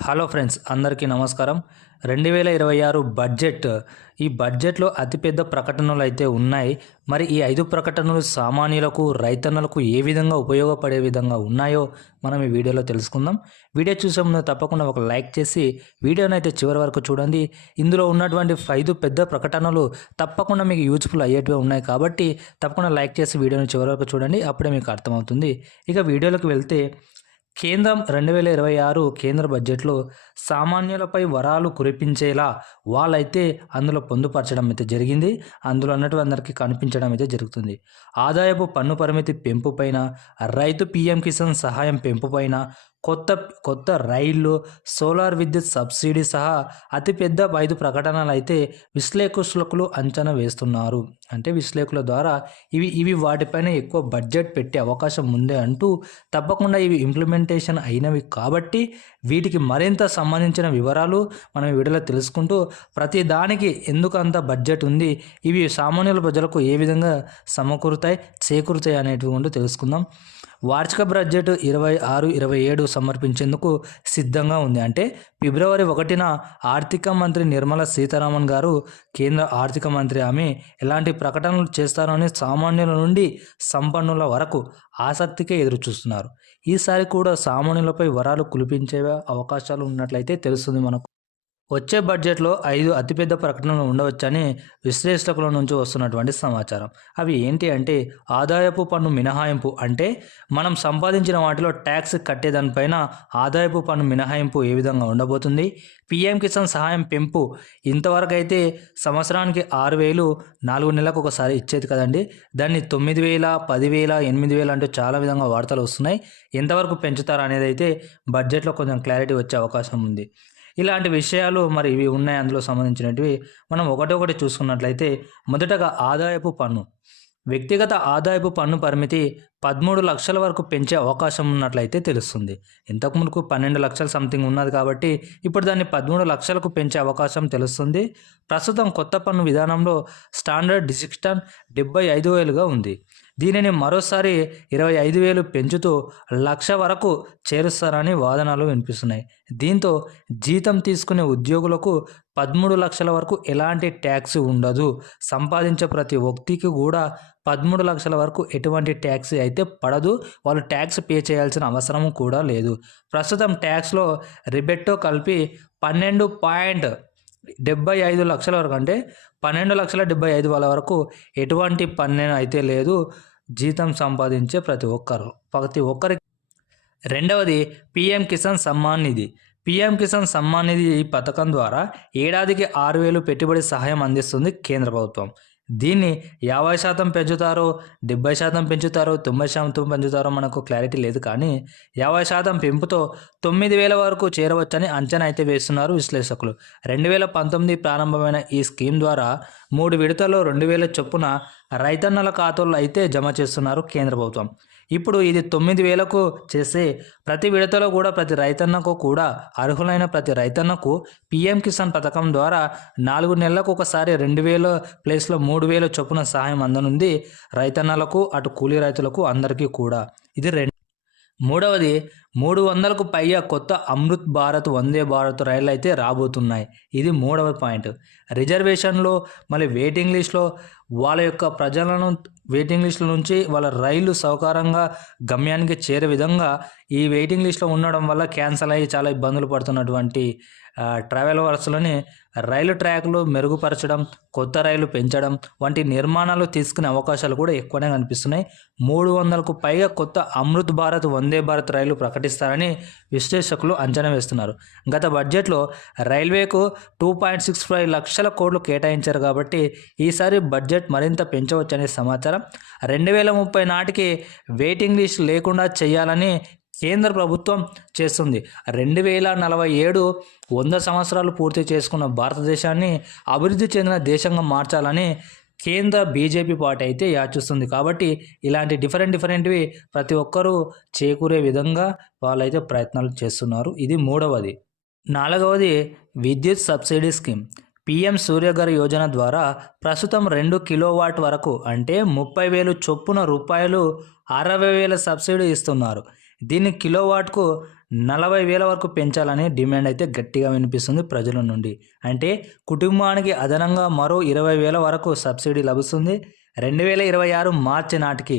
Hello friends, అందరికీ నమస్కారం. 2026 budget. ఈ బడ్జెట్‌లో అతిపెద్ద ప్రకటనలు అయితే ఉన్నాయి. మరి ఈ 5 ప్రకటనలు సామాన్యులకు, రైతన్నలకు ఏ విధంగా ఉపయోగపడే విధంగా ఉన్నాయో మనం ఈ వీడియోలో తెలుసుకుందాం. వీడియో చూసే ముందు తప్పకుండా ఒక లైక్ చేసి వీడియోనైతే చివరి వరకు చూడండి. ఇందులో ఉన్నటువంటి 5 పెద్ద ప్రకటనలు తప్పకుండా మీకు యూజ్‌ఫుల్ అయ్యేటివే ఉన్నాయి కాబట్టి తప్పకుండా లైక్ చేసి వీడియోని చివరి వరకు చూడండి. అప్పుడే మీకు అర్థమవుతుంది. ఇక వీడియోలోకి వెళ్తే కేంద్రం 2026 కేంద్ర బడ్జెట్‌లో సామాన్యులపై వరాలు కురిపించేలా వాళ్ళైతే అందులో పొందుపరచడం అయితే జరిగింది. అందులో అన్నట్టు అందరికీ కనిపించడం అయితే జరుగుతుంది. ఆదాయపు పన్ను పరిమితి పెంపు పైన, రైతు పీఎం కిసాన్ సహాయం పెంపు పైన, కొత్త కొత్త రైళ్లు, సోలార్ విద్యుత్ సబ్సిడీ సహా అతిపెద్ద 5 ప్రకటనలైతే విశ్లేషకులు అంచనా వేస్తున్నారు. అంటే విశ్లేషకుల ద్వారా ఇవి వాటిపైన ఎక్కువ బడ్జెట్ పెట్టే అవకాశం ఉంది అంటూ తప్పకుండా ఇవి ఇంప్లిమెంటేషన్ అయినవి కాబట్టి వీటికి మరింత సంబంధించిన వివరాలు మనం ఈ వీడియోలో తెలుసుకుంటూ ప్రతి దానికి ఎందుకు అంత బడ్జెట్ ఉంది, ఇవి సామాన్యుల ప్రజలకు ఏ విధంగా చేకూరుతాయి అనేటువంటి తెలుసుకుందాం. వార్షిక బడ్జెట్ 26-27 సమర్పించేందుకు సిద్ధంగా ఉంది. అంటే ఫిబ్రవరి 1న ఆర్థిక మంత్రి నిర్మలా సీతారామన్ గారు, కేంద్ర ఆర్థిక మంత్రి ఆమె ఎలాంటి ప్రకటనలు చేస్తారో అని సామాన్యుల నుండి సంపన్నుల వరకు ఆసక్తిగా ఎదురుచూస్తున్నారు. ఈసారి కూడా సామాన్యులపై వరాలు కురిపించే అవకాశాలు ఉన్నట్లయితే తెలుస్తుంది మనకు. వచ్చే బడ్జెట్లో 5 అతిపెద్ద ప్రకటనలు ఉండవచ్చని విశ్లేషకుల నుంచి వస్తున్నటువంటి సమాచారం. అవి ఏంటి అంటే ఆదాయపు పన్ను మినహాయింపు. అంటే మనం సంపాదించిన వాటిలో ట్యాక్స్ కట్టేదానిపైన ఆదాయపు పన్ను మినహాయింపు ఏ విధంగా ఉండబోతుంది. పీఎం కిసాన్ సహాయం పెంపు. ఇంతవరకు అయితే సంవత్సరానికి 6,000 4 నెలలకు ఒకసారి ఇచ్చేది కదండి. దాన్ని 9,000, 10,000, 8,000 అంటూ చాలా విధంగా వార్తలు వస్తున్నాయి. ఎంతవరకు పెంచుతారు అనేది అయితే బడ్జెట్లో కొంచెం క్లారిటీ వచ్చే అవకాశం ఉంది. ఇలాంటి విషయాలు మరి ఇవి ఉన్నాయి అందులో సంబంధించినటివి. మనం ఒకటొకటి చూసుకున్నట్లయితే మొదటగా ఆదాయపు పన్ను. వ్యక్తిగత ఆదాయపు పన్ను పరిమితి 13 లక్షల వరకు పెంచే అవకాశం ఉన్నట్లయితే తెలుస్తుంది. ఇంతకు మునుపు 12 లక్షలు సంథింగ్ ఉన్నది కాబట్టి ఇప్పుడు దాన్ని 13 లక్షలకు పెంచే అవకాశం తెలుస్తుంది. ప్రస్తుతం కొత్త పన్ను విధానంలో స్టాండర్డ్ డిడక్షన్ 75,000గా ఉంది. దీనిని మరోసారి 25,000 పెంచుతూ 1,00,000 వరకు చేరుస్తారని వాదనలు వినిపిస్తున్నాయి. దీంతో జీతం తీసుకునే ఉద్యోగులకు 13 లక్షల వరకు ఎలాంటి ట్యాక్స్ ఉండదు. సంపాదించే ప్రతి వ్యక్తికి కూడా 13 లక్షల వరకు ఎటువంటి ట్యాక్స్ అయితే పడదు. వాళ్ళు ట్యాక్స్ పే చేయాల్సిన అవసరం కూడా లేదు. ప్రస్తుతం ట్యాక్స్లో రిబెట్తో కలిపి 12.75 లక్షల వరకు, అంటే 12,75,000 వరకు ఎటువంటి పన్ను అయితే లేదు. జీతం సంపాదించే ప్రతి ఒక్కరికి. రెండవది పీఎం కిసాన్ సమ్మాన్ నిధి. పీఎం కిసాన్ సమ్మాన్ నిధి ఈ పథకం ద్వారా ఏడాదికి 6,000 పెట్టుబడి సహాయం అందిస్తుంది కేంద్ర ప్రభుత్వం. దీన్ని 50% పెంచుతారో, 70% పెంచుతారో, 90% పెంచుతారో మనకు క్లారిటీ లేదు. కానీ 50% పెంపుతో 9,000 వరకు చేరవచ్చని అంచనా అయితే వేస్తున్నారు విశ్లేషకులు. 2019 ప్రారంభమైన ఈ స్కీమ్ ద్వారా 3 విడతల్లో 2,000 చొప్పున రైతన్నల ఖాతాల్లో అయితే జమ చేస్తున్నారు కేంద్ర ప్రభుత్వం. ఇప్పుడు ఇది 9,000కు చేస్తే ప్రతి విడతలో కూడా ప్రతి రైతన్నకు కూడా అర్హులైన ప్రతి రైతన్నకు పీఎం కిసాన్ పథకం ద్వారా 4 నెలలకు ఒకసారి 2,000 ప్లేస్లో 3,000 చొప్పున సహాయం అందనుంది రైతన్నలకు, అటు కూలీ రైతులకు అందరికీ కూడా. ఇది మూడవది 300కు పైగా కొత్త అమృత్ భారత్, వందే భారత్ రైళ్లు అయితే రాబోతున్నాయి. ఇది మూడవ పాయింట్. రిజర్వేషన్లో మళ్ళీ వెయిటింగ్ లిస్ట్లో వాళ్ళ యొక్క ప్రజలను వెయిటింగ్ లిస్టుల నుంచి వాళ్ళ రైళ్లు సౌకర్యంగా గమ్యానికి చేరే విధంగా ఈ వెయిటింగ్ లిస్ట్లో ఉండడం వల్ల క్యాన్సల్ అయ్యి చాలా ఇబ్బందులు పడుతున్నటువంటి ట్రావెల్ వర్క్స్లోని రైలు ట్రాక్లు మెరుగుపరచడం, కొత్త రైలు పెంచడం వంటి నిర్మాణాలు తీసుకునే అవకాశాలు కూడా ఎక్కువనే కనిపిస్తున్నాయి. 300కు పైగా కొత్త అమృత్ భారత్, వందే భారత్ రైలు ప్రకటిస్తారని విశ్లేషకులు అంచనా వేస్తున్నారు. గత బడ్జెట్లో రైల్వేకు 2.65 లక్షల కోట్లు కేటాయించారు కాబట్టి ఈసారి బడ్జెట్ మరింత పెంచవచ్చనే సమాచారం. 2030 నాటికి వెయిటింగ్ లిస్ట్ లేకుండా చేయాలని కేంద్ర ప్రభుత్వం చేస్తుంది. 2047 100 సంవత్సరాలు పూర్తి చేసుకున్న భారతదేశాన్ని అభివృద్ధి చెందిన దేశంగా మార్చాలని కేంద్ర బీజేపీ పార్టీ అయితే యాచిస్తుంది. కాబట్టి ఇలాంటి డిఫరెంట్వి ప్రతి ఒక్కరూ చేకూరే విధంగా వాళ్ళైతే ప్రయత్నాలు చేస్తున్నారు. ఇది మూడవది. నాలుగవది విద్యుత్ subsidy scheme. PM Surya Ghar Yojana ద్వారా ప్రస్తుతం 2 కిలోవాట్ వరకు, అంటే 30,000 చొప్పున రూపాయలు 60,000 సబ్సిడీ ఇస్తున్నారు. దీన్ని కిలోవాట్కు 40,000 వరకు పెంచాలని డిమాండ్ అయితే గట్టిగా వినిపిస్తుంది ప్రజల నుండి. అంటే కుటుంబానికి అదనంగా మరో 20,000 వరకు సబ్సిడీ లభిస్తుంది. 2026 మార్చి నాటికి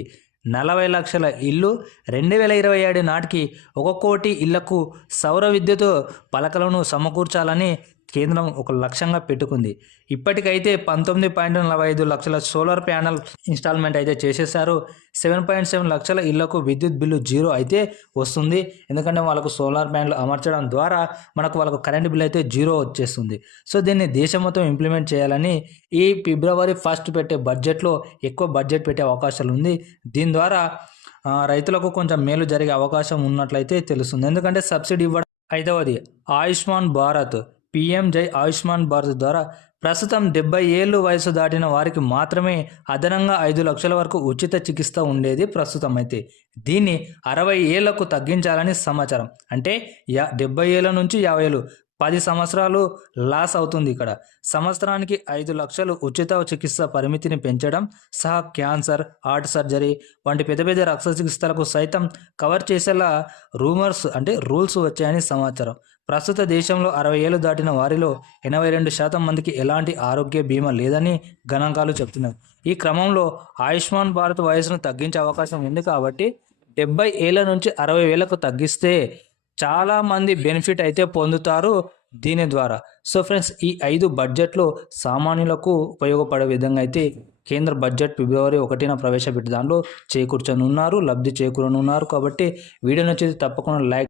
40 లక్షల ఇల్లు, 2027 నాటికి 1,00,00,000 ఇళ్లకు సౌర విద్యుత్ పలకలను సమకూర్చాలని కేంద్రం ఒక లక్ష్యంగా పెట్టుకుంది. ఇప్పటికైతే 19.45 లక్షల సోలార్ ప్యానెల్ ఇన్స్టాల్మెంట్ అయితే చేసేసారు. 7.7 లక్షల ఇళ్లకు విద్యుత్ బిల్లు జీరో అయితే వస్తుంది. ఎందుకంటే వాళ్ళకు సోలార్ ప్యానెల్ అమర్చడం ద్వారా వాళ్ళకు కరెంట్ బిల్ అయితే జీరో వచ్చేస్తుంది. సో దీన్ని దేశం మొత్తం ఇంప్లిమెంట్ చేయాలని ఈ ఫిబ్రవరి 1 పెట్టే బడ్జెట్లో ఎక్కువ బడ్జెట్ పెట్టే అవకాశాలు ఉంది. దీని ద్వారా రైతులకు కొంచెం మేలు జరిగే అవకాశం ఉన్నట్లయితే తెలుస్తుంది. ఎందుకంటే సబ్సిడీ ఇవ్వడం. 5వది ఆయుష్మాన్ భారత్. పీఎం జై ఆయుష్మాన్ భారత్ ద్వారా ప్రస్తుతం 70 ఏళ్ళు వయసు దాటిన వారికి మాత్రమే అదనంగా 5 లక్షల వరకు ఉచిత చికిత్స ఉండేది ప్రస్తుతం. అయితే దీన్ని 60 ఏళ్లకు తగ్గించాలని సమాచారం. అంటే 70 ఏళ్ళ నుంచి 50 ఏళ్ళు, 10 సంవత్సరాలు లాస్ అవుతుంది. ఇక్కడ సంవత్సరానికి 5 లక్షలు ఉచిత చికిత్స పరిమితిని పెంచడం సహా క్యాన్సర్, హార్ట్ సర్జరీ వంటి పెద్ద పెద్ద రక్త చికిత్సలకు సైతం కవర్ చేసేలా రూల్స్ వచ్చాయని సమాచారం. ప్రస్తుత దేశంలో 60 ఏళ్ళు దాటిన వారిలో 82% మందికి ఎలాంటి ఆరోగ్య బీమా లేదని గణాంకాలు చెప్తున్నారు. ఈ క్రమంలో ఆయుష్మాన్ భారత్ వయసును తగ్గించే అవకాశం ఉంది. కాబట్టి 70 ఏళ్ళ నుంచి 60 ఏళ్లకు తగ్గిస్తే చాలామంది బెనిఫిట్ అయితే పొందుతారు దీని ద్వారా. సో ఫ్రెండ్స్, ఈ 5 బడ్జెట్లు సామాన్యులకు ఉపయోగపడే విధంగా అయితే కేంద్ర బడ్జెట్ ఫిబ్రవరి 1న ప్రవేశపెట్టి దానిలో లబ్ధి చేకూరనున్నారు. కాబట్టి వీడియో నచ్చితే తప్పకుండా లైక్